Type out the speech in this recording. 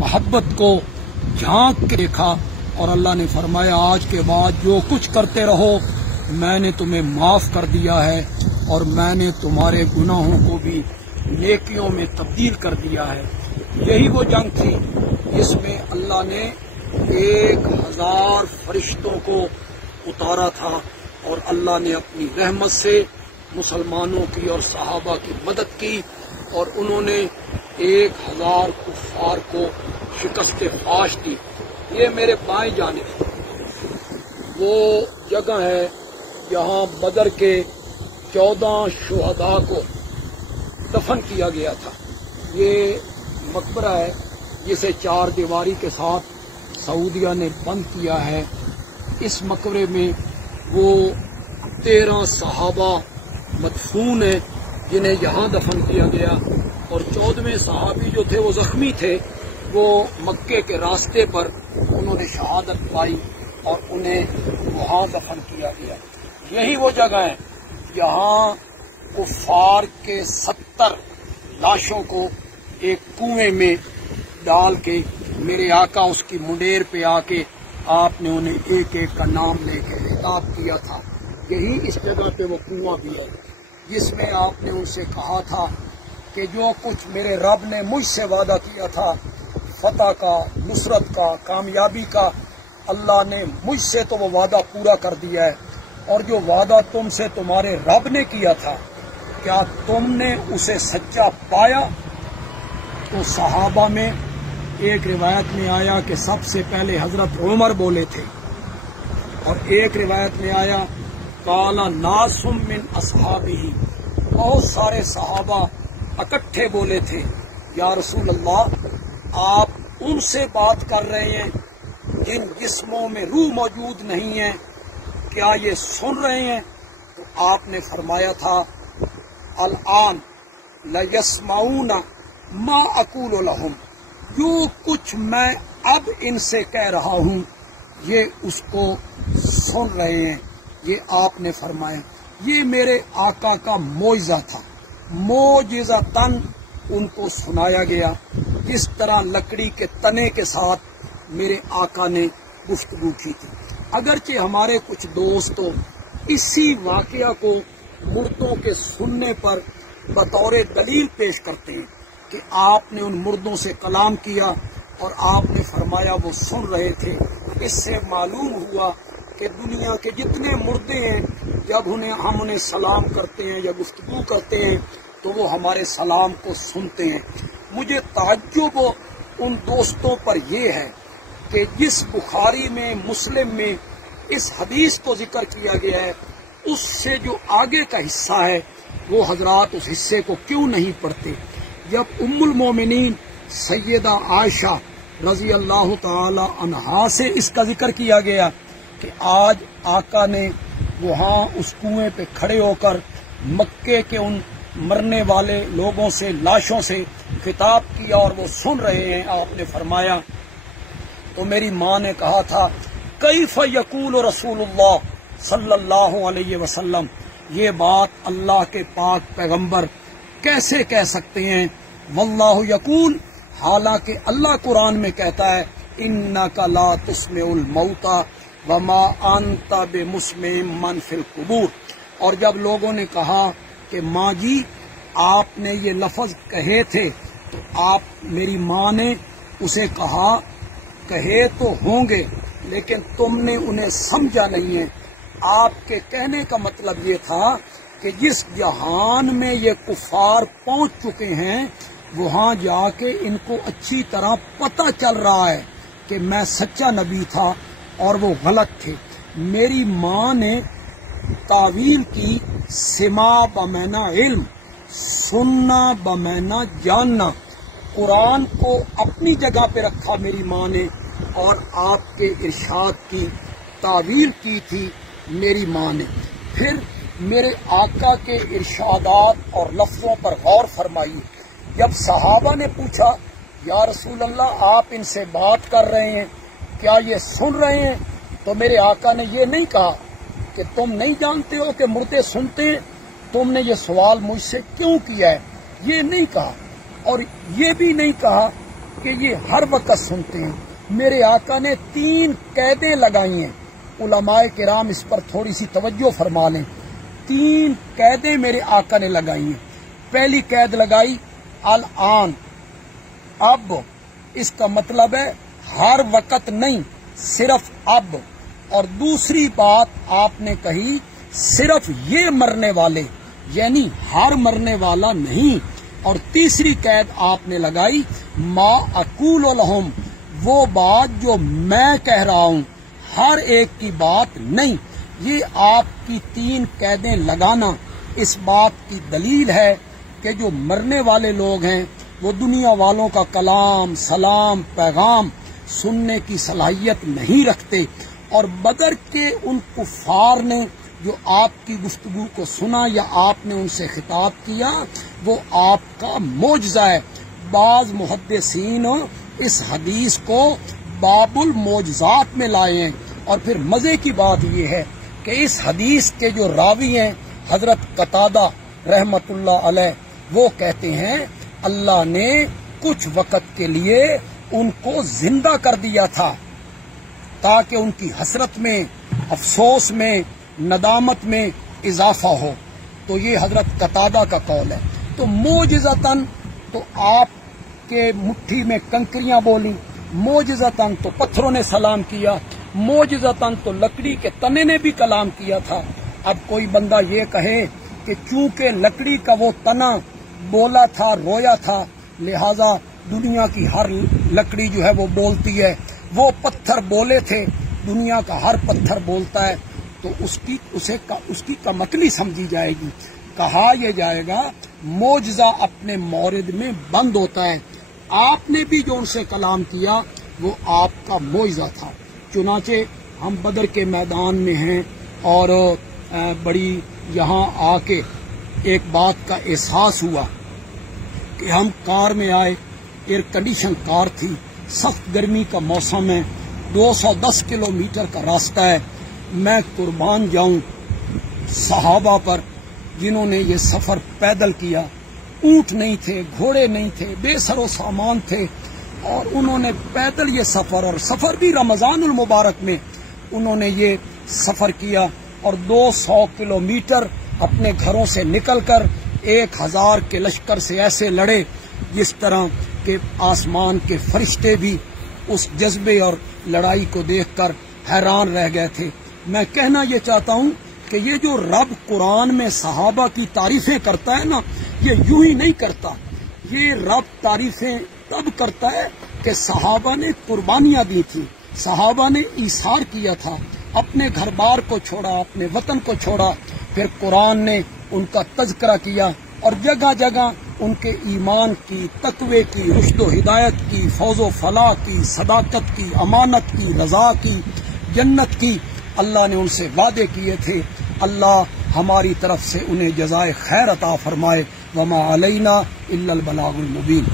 मोहब्बत को झांक के देखा और अल्लाह ने फरमाया आज के बाद जो कुछ करते रहो मैंने तुम्हें माफ कर दिया है और मैंने तुम्हारे गुनाहों को भी नेकियों में तब्दील कर दिया है। यही वो जंग थी जिसमें अल्लाह ने 1000 फरिश्तों को उतारा था और अल्लाह ने अपनी रहमत से मुसलमानों की और सहाबा की मदद की और उन्होंने 1000 कुफ्फार को शिकस्त फाश दी। ये मेरे बाएं जानिब वो जगह है जहां बदर के 14 शुहदा को दफन किया गया था। ये मकबरा है जिसे 4 दीवारी के साथ सऊदिया ने बंद किया है। इस मकबरे में वो 13 सहाबा मदफून है जिन्हें यहाँ दफन किया गया और 14वें सहाबी जो थे वो जख्मी थे, वो मक्के के रास्ते पर उन्होंने शहादत पाई और उन्हें वहाँ दफन किया गया। यही वो जगह है जहाँ कुफार के 70 लाशों को एक कुएं में डाल के मेरे आका उसकी मुंडेर पे आके आपने उन्हें एक एक का नाम लेके खिताब किया था। यही इस जगह पे वो कुआं भी है जिसमें आपने उनसे कहा था कि जो कुछ मेरे रब ने मुझसे वादा किया था फतह का, नुसरत का, कामयाबी का, अल्लाह ने मुझसे तो वो वादा पूरा कर दिया है और जो वादा तुमसे तुम्हारे रब ने किया था क्या तुमने उसे सच्चा पाया? तो सहाबा में एक रिवायत में आया कि सबसे पहले हजरत उमर बोले थे और एक रिवायत में आया काला नासुम मिन असहाबिही, बहुत सारे सहाबा इकट्ठे बोले थे या रसूल अल्लाह आप उनसे बात कर रहे हैं जिन जिस्मों में रूह मौजूद नहीं है, क्या ये सुन रहे हैं? तो आपने फरमाया था अल आन लयस्माऊना मा अकूलु लहुम, जो कुछ मैं अब इनसे कह रहा हूं ये उसको सुन रहे हैं। ये आपने फरमाया। ये मेरे आका का मोइजा था, मोजिज़तन उनको सुनाया गया जिस तरह लकड़ी के तने के साथ मेरे आका ने गुफ्तगू की थी। अगरचे हमारे कुछ दोस्त इसी वाकया को मुर्दों के सुनने पर बतौर दलील पेश करते हैं कि आपने उन मुर्दों से कलाम किया और आपने फरमाया वो सुन रहे थे। इससे मालूम हुआ कि दुनिया के जितने मुर्दे हैं जब हम उन्हें सलाम करते हैं या गुफ्तगू करते हैं तो वो हमारे सलाम को सुनते हैं। मुझे ताज्जुब उन दोस्तों पर यह है कि जिस बुखारी में, मुस्लिम में इस हदीस को जिक्र किया गया है उससे जो आगे का हिस्सा है वो हजरात उस हिस्से को क्यों नहीं पढ़ते। जब उम्मुल मोमिनीन सैयदा आयशा रजी अल्लाह ताला अन्हा से इसका जिक्र किया गया कि आज आका ने वहाँ उस कुएं पे खड़े होकर मक्के के उन मरने वाले लोगों से, लाशों से खिताब किया और वो सुन रहे हैं, आपने फरमाया तो मेरी माँ ने कहा था कैफ यकूल रसूलुल्लाह सल्लल्लाहु अलैहि वसल्लम, ये बात अल्लाह के पाक पैगंबर कैसे कह सकते हैं। वल्लाहु यकूल, हालांकि अल्लाह कुरान में कहता है इन्नका ला तुस्मिउल मौता वमा अंता बिमुस्मिम मन फिल कुबूर। और जब लोगों ने कहा कि माँ जी आपने ये लफ्ज कहे थे तो आप, मेरी माँ ने उसे कहा कहे तो होंगे लेकिन तुमने उन्हें समझा नहीं है। आपके कहने का मतलब ये था कि जिस जहान में ये कुफार पहुंच चुके हैं वहां जाके इनको अच्छी तरह पता चल रहा है कि मैं सच्चा नबी था और वो गलत थे। मेरी माँ ने तावील की सिमा बमैना इल्म, सुनना बमैना जानना, कुरान को अपनी जगह पे रखा मेरी माँ ने और आपके इरशाद की तावील की थी मेरी माँ ने। फिर मेरे आका के इरशादात और लफ्जों पर गौर फरमाइए। जब सहाबा ने पूछा या रसूल अल्लाह आप इनसे बात कर रहे हैं, क्या ये सुन रहे हैं? तो मेरे आका ने ये नहीं कहा कि तुम नहीं जानते हो कि मुर्दे सुनते हैं, तुमने ये सवाल मुझसे क्यों किया है, ये नहीं कहा। और ये भी नहीं कहा کہ یہ ہر وقت سنتے ہیں۔ میرے آقا نے 3 قیدیں لگائی ہیں، علماء کرام اس پر تھوڑی سی توجہ فرما لیں۔ 3 قیدیں میرے آقا نے لگائی ہیں۔ پہلی قید لگائی الآن، اب، اس کا مطلب ہے ہر وقت نہیں، صرف اب۔ اور دوسری بات آپ نے کہی صرف یہ مرنے والے، یعنی ہر مرنے والا نہیں۔ اور تیسری قید آپ نے لگائی ما اقول لہم، وہ بات جو میں کہہ رہا ہوں، ہر ایک کی بات نہیں۔ یہ آپ کی 3 قیدیں لگانا اس بات کی دلیل ہے کہ جو مرنے والے لوگ ہیں وہ دنیا والوں کا کلام، سلام، پیغام سننے کی صلاحیت نہیں رکھتے، اور بدر کے ان کفار نے جو آپ کی گفتگو کو سنا یا آپ نے ان سے خطاب کیا، وہ آپ کا معجزہ ہے۔ بعض محدثین اس حدیث کو باب المعجزات میں لائے ہیں۔ اور پھر مزے کی بات یہ ہے کہ اس حدیث کے جو راوی ہیں حضرت قتادہ رحمت اللہ علیہ، وہ کہتے ہیں اللہ نے کچھ وقت کے لیے ان کو زندہ کر دیا تھا تاکہ ان کی حسرت میں، افسوس میں، ندامت میں اضافہ ہو۔ تو یہ حضرت قتادہ کا قول ہے۔ تو معجزتاً تو آپ کے مٹھی میں کنکریاں بولی، معجزتاً تو پتھروں نے سلام کیا، معجزتاً تو لکڑی کے تنے نے بھی کلام کیا تھا۔ اب کوئی بندہ یہ کہے کہ چونکہ لکڑی کا وہ تنا بولا تھا، رویا تھا، لہذا دنیا کی ہر لکڑی جو ہے وہ بولتی ہے، وہ پتھر بولے تھے، دنیا کا ہر پتھر بولتا ہے، تو اس کی کمکلی سمجھی جائے گی۔ کہا یہ جائے گا معجزہ اپنے مورد میں بند ہوتا ہے، آپ نے بھی جو ان سے کلام کیا وہ آپ کا معجزہ تھا۔ چنانچہ ہم بدر کے میدان میں ہیں اور بڑی یہاں آ کے ایک بات کا احساس ہوا کہ ہم کار میں آئے، ایئر کنڈیشن کار تھی، سخت گرمی کا موسم ہے، 210 کلومیٹر کا راستہ ہے۔ میں قربان جاؤں صحابہ پر جنہوں نے یہ سفر پیدل کیا، اونٹ نہیں تھے، گھوڑے نہیں تھے، بے سر و سامان تھے، اور انہوں نے پیدل یہ سفر، اور سفر بھی رمضان المبارک میں انہوں نے یہ سفر کیا، اور 200 کلومیٹر اپنے گھروں سے نکل کر 1000 کے لشکر سے ایسے لڑے جس طرح کہ آسمان کے فرشتے بھی اس جذبے اور لڑائی کو دیکھ کر حیران رہ گئے تھے۔ میں کہنا یہ چاہتا ہوں کہ یہ جو رب قرآن میں صحابہ کی تعریفیں کرتا ہے نا، یہ یوں ہی نہیں کرتا، یہ رب تعریفیں تب کرتا ہے کہ صحابہ نے قربانیاں دی تھی، صحابہ نے ایثار کیا تھا، اپنے گھر بار کو چھوڑا، اپنے وطن کو چھوڑا، پھر قرآن نے ان کا تذکرہ کیا، اور جگہ جگہ ان کے ایمان کی، تقوی کی، رشد و ہدایت کی، فوز و فلاح کی، صداقت کی، امانت کی، رضا کی، جنت کی اللہ نے ان سے وعدے کیے تھے۔ اللہ ہماری طرف سے انہیں جزائے خیر عطا فرمائے۔ وما علینا الا البلاغ المبین۔